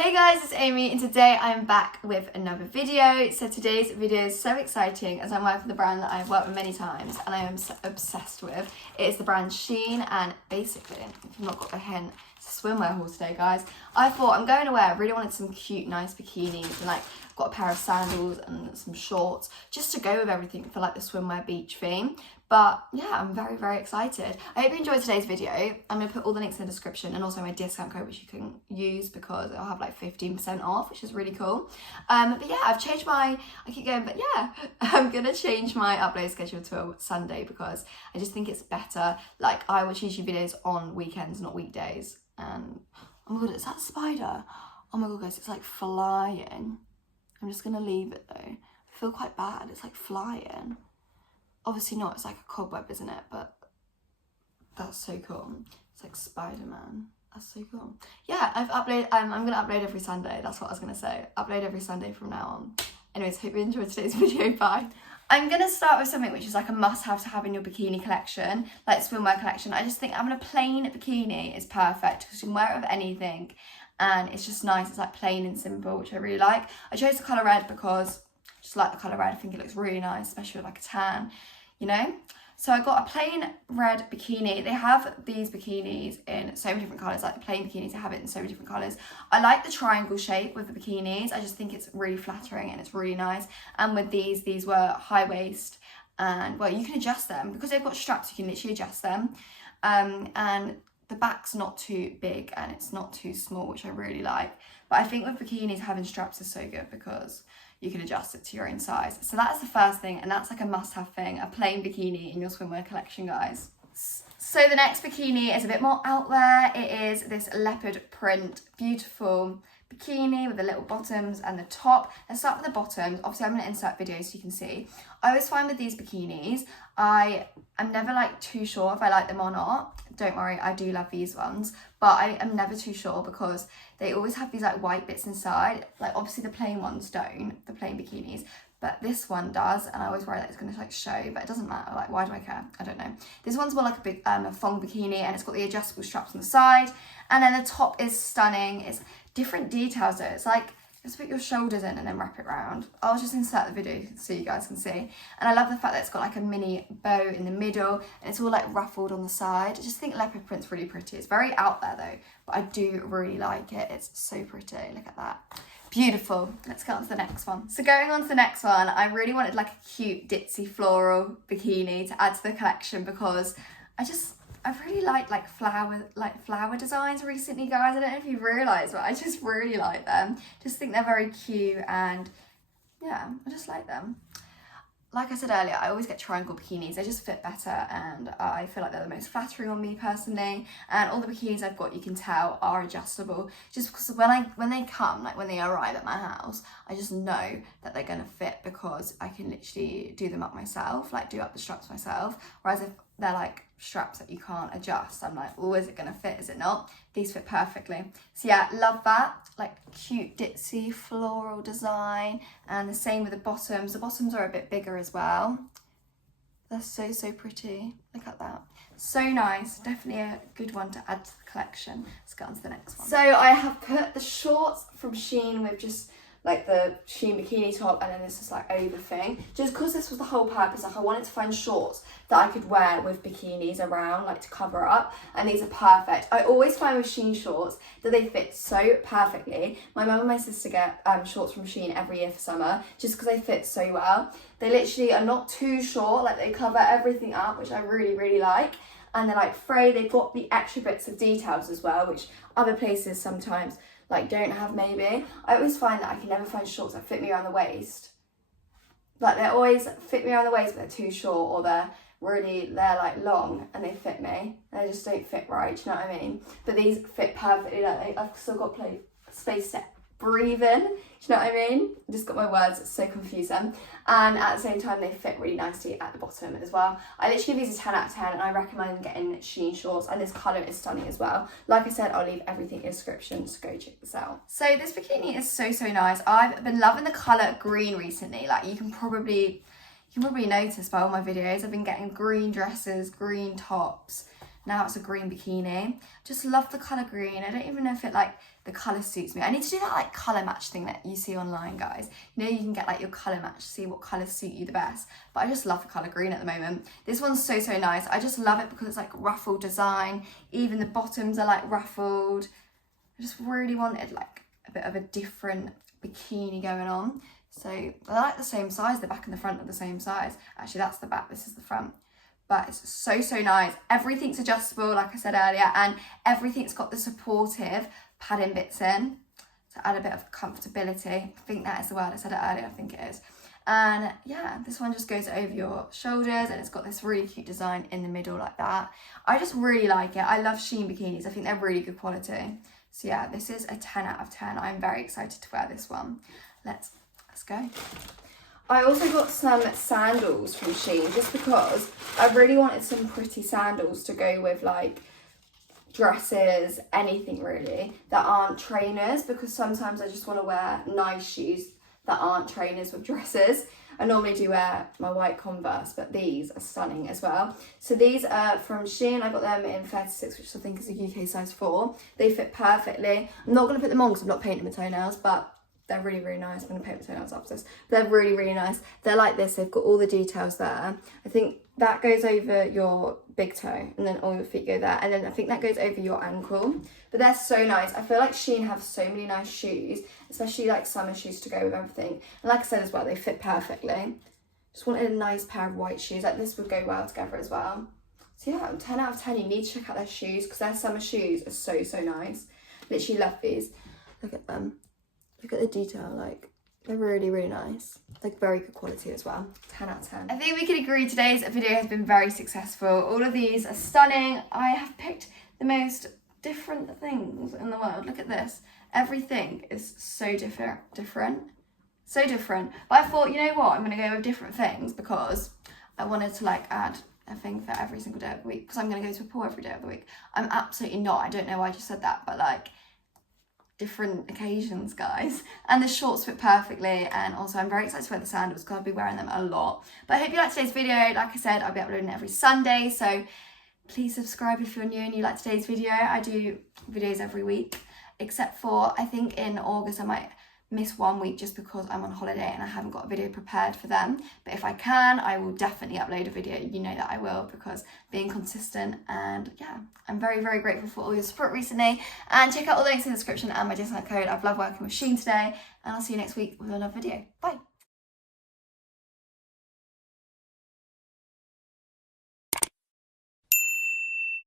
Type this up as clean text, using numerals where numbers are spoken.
Hey guys, it's Amy and today I'm back with another video. So today's video is so exciting as I'm working with the brand that I've worked with many times and I am obsessed with. It is the brand Shein, and basically, if you've not got a hint, it's a swimwear haul today, guys. I thought I'm going away, I really wanted some cute, nice bikinis and like got a pair of sandals and some shorts just to go with everything for like the swimwear beach theme. But yeah, I'm very excited. I hope you enjoyed today's video. I'm going to put all the links in the description and also my discount code which you can use because it'll have like 15% off, which is really cool. But yeah, I've changed I keep going, but yeah, I'm going to change my upload schedule to Sunday because I just think it's better. Like, I watch YouTube videos on weekends, not weekdays. And oh my god, is that a spider? Oh my god, guys, it's like flying. I'm just going to leave it though. I feel quite bad. It's like flying. Obviously not, it's like a cobweb, isn't it? But that's so cool. It's like Spider-Man. That's so cool. Yeah, I'm going to upload every Sunday. That's what I was going to say. Upload every Sunday from now on. Anyways, hope you enjoyed today's video. Bye. I'm going to start with something which is like a must-have to have in your bikini collection, like swimwear collection. I just think having a plain bikini is perfect because you can wear it with anything and it's just nice. It's like plain and simple, which I really like. I chose the colour red because I just like the colour red. I think it looks really nice, especially with like a tan, you know? So I got a plain red bikini. They have these bikinis in so many different colours, like the plain bikinis, they have it in so many different colours. I like the triangle shape with the bikinis. I just think it's really flattering and it's really nice. And with these were high waist and, well, you can adjust them. Because they've got straps, you can literally adjust them. And the back's not too big and it's not too small, which I really like. But I think with bikinis, having straps is so good because you can adjust it to your own size. So that's the first thing, and that's like a must-have thing, a plain bikini in your swimwear collection, guys. So the next bikini is a bit more out there. It is this leopard print, beautiful bikini with the little bottoms and the top. Let's start with the bottoms. Obviously, I'm going to insert videos so you can see. I always find with these bikinis, I'm never like too sure if I like them or not. Don't worry, I do love these ones, but I am never too sure because they always have these like white bits inside. Like obviously the plain ones don't, the plain bikinis, but this one does, and I always worry that it's going to like show, but it doesn't matter. Like, why do I care? I don't know. This one's more like a big a thong bikini, and it's got the adjustable straps on the side, and then the top is stunning. It's different details though. It's like, just put your shoulders in and then wrap it around. I'll just insert the video so you guys can see. And I love the fact that it's got like a mini bow in the middle and it's all like ruffled on the side. I just think leopard print's really pretty. It's very out there though, but I do really like it. It's so pretty. Look at that. Beautiful. Let's get on to the next one. So going on to the next one, I really wanted like a cute ditzy floral bikini to add to the collection because I've really liked like flower designs recently, guys. I don't know if you've realised, but I just really like them. Just think they're very cute and yeah, I just like them. Like I said earlier, I always get triangle bikinis. They just fit better and I feel like they're the most flattering on me personally. And all the bikinis I've got, you can tell, are adjustable. Just because when they come, like when they arrive at my house, I just know that they're going to fit because I can literally do them up myself, like do up the straps myself. Whereas if they're like straps that you can't adjust, I'm like, oh, is it going to fit? Is it not? These fit perfectly. So yeah, love that. Like cute ditzy floral design, and the same with the bottoms. The bottoms are a bit bigger as well. They're so pretty. Look at that. So nice. Definitely a good one to add to the collection. Let's get on to the next one. So I have put the shorts from Shein with just like the Shein bikini top and then this is like over thing, just because this was the whole purpose. Like I wanted to find shorts that I could wear with bikinis around, like to cover up, and these are perfect. I always find with Shein shorts that they fit so perfectly. My mum and my sister get shorts from Shein every year for summer just because they fit so well. They literally are not too short, like they cover everything up, which I really like. And they're like frayed. They've got the extra bits of details as well, which other places sometimes like don't have maybe. I always find that I can never find shorts that fit me around the waist. Like they always fit me around the waist, but they're too short or they're like long and they fit me. They just don't fit right, do you know what I mean? But these fit perfectly. Like I've still got space to breathe in, do you know what I mean? I just got my words, it's so confusing. And at the same time, they fit really nicely at the bottom as well. I literally give these a 10 out of 10 and I recommend getting Shein shorts, and this colour is stunning as well. Like I said, I'll leave everything in the description, so go check this out. So this bikini is so nice. I've been loving the colour green recently. Like you can probably notice by all my videos, I've been getting green dresses, green tops, Now it's a green bikini. Just love the colour green. I don't even know if it like the colour suits me. I need to do that like colour match thing that you see online, guys. You know, you can get like your colour match, see what colours suit you the best. But I just love the colour green at the moment. This one's so nice. I just love it because it's like ruffled design. Even the bottoms are like ruffled. I just really wanted like a bit of a different bikini going on. So they're like the same size. The back and the front are the same size. Actually, that's the back. This is the front. But it's so nice. Everything's adjustable, like I said earlier, and everything's got the supportive padding bits in to add a bit of comfortability. I think that is the word. I said it earlier. I think it is. And yeah, this one just goes over your shoulders, and it's got this really cute design in the middle like that. I just really like it. I love Shein bikinis. I think they're really good quality. So yeah, this is a 10 out of 10. I'm very excited to wear this one. Let's go. I also got some sandals from Shein just because I really wanted some pretty sandals to go with like dresses, anything really, that aren't trainers, because sometimes I just want to wear nice shoes that aren't trainers with dresses. I normally do wear my white Converse, but these are stunning as well. So these are from Shein. I got them in 36, which I think is a UK size 4. They fit perfectly. I'm not going to put them on because I'm not painting my toenails, but they're really nice. I'm going to paint my toenails after this. They're really nice. They're like this. They've got all the details there. I think that goes over your big toe, and then all your feet go there. And then I think that goes over your ankle. But they're so nice. I feel like Shein have so many nice shoes, especially like summer shoes to go with everything. And like I said as well, they fit perfectly. Just wanted a nice pair of white shoes. Like this would go well together as well. So yeah, 10 out of 10. You need to check out their shoes because their summer shoes are so nice. Literally love these. Look at them. Look at the detail, like, they're really nice. Like, very good quality as well. 10 out of 10. I think we can agree today's video has been very successful. All of these are stunning. I have picked the most different things in the world. Look at this. Everything is so different. So different. But I thought, you know what? I'm going to go with different things because I wanted to, like, add a thing for every single day of the week because I'm going to go to a pool every day of the week. I'm absolutely not. I don't know why I just said that, but, like, different occasions, guys. And the shorts fit perfectly, and also I'm very excited to wear the sandals because I'll be wearing them a lot. But I hope you liked today's video. Like I said, I'll be uploading it every Sunday, so please subscribe if you're new and you like today's video. I do videos every week, except for I think in August I might miss 1 week just because I'm on holiday and I haven't got a video prepared for them. But if I can, I will definitely upload a video. You know that I will, because being consistent. And yeah, I'm very grateful for all your support recently. And check out all the links in the description and my discount code. I've loved working with Shein today, and I'll see you next week with another video. Bye.